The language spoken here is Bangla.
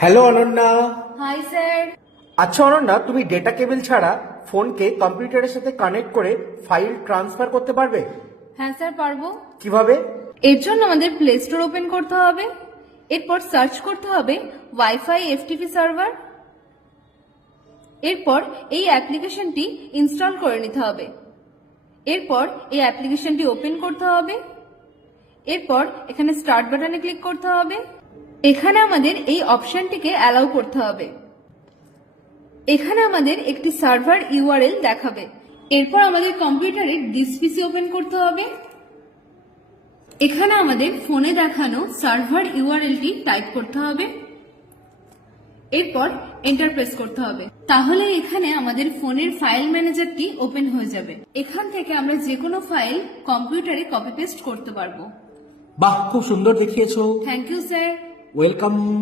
হ্যালো অনন্যা। Hi sir. আচ্ছা অনন্যা, তুমি ডেটা কেবল ছাড়া ফোনকে কম্পিউটারের সাথে কানেক্ট করে ফাইল ট্রান্সফার করতে পারবে? হ্যাঁ স্যার পারবো। কিভাবে? এর জন্য আমাদের প্লে স্টোর ওপেন করতে হবে, এরপর সার্চ করতে হবে ওয়াইফাই এফটিপি সার্ভার। এরপর এই অ্যাপ্লিকেশনটি ইনস্টল করে নিতে হবে। এরপর এই অ্যাপ্লিকেশনটি ওপেন করতে হবে। এরপর এখানে স্টার্ট বাটনে ক্লিক করতে হবে। এখানে আমাদের এই অপশনটিকে অ্যালাউ করতে হবে। এখানে আমাদের একটি সার্ভার ইউআরএল দেখাবে। এরপর আমাদের কম্পিউটারের দিস পিসি ওপেন করতে হবে। এখানে আমাদের ফোনে দেখানো সার্ভার ইউআরএলটি টাইপ করতে হবে। এরপর এন্টার প্রেস করতে হবে। তাহলে এখানে আমাদের ফোনের ফাইল ম্যানেজারটি ওপেন হয়ে যাবে। এখান থেকে আমরা যে কোনো ফাইল কম্পিউটারে কপি পেস্ট করতে পারবো। বাহ, খুব সুন্দর দেখিয়েছো। Thank you sir. ওয়েলকাম।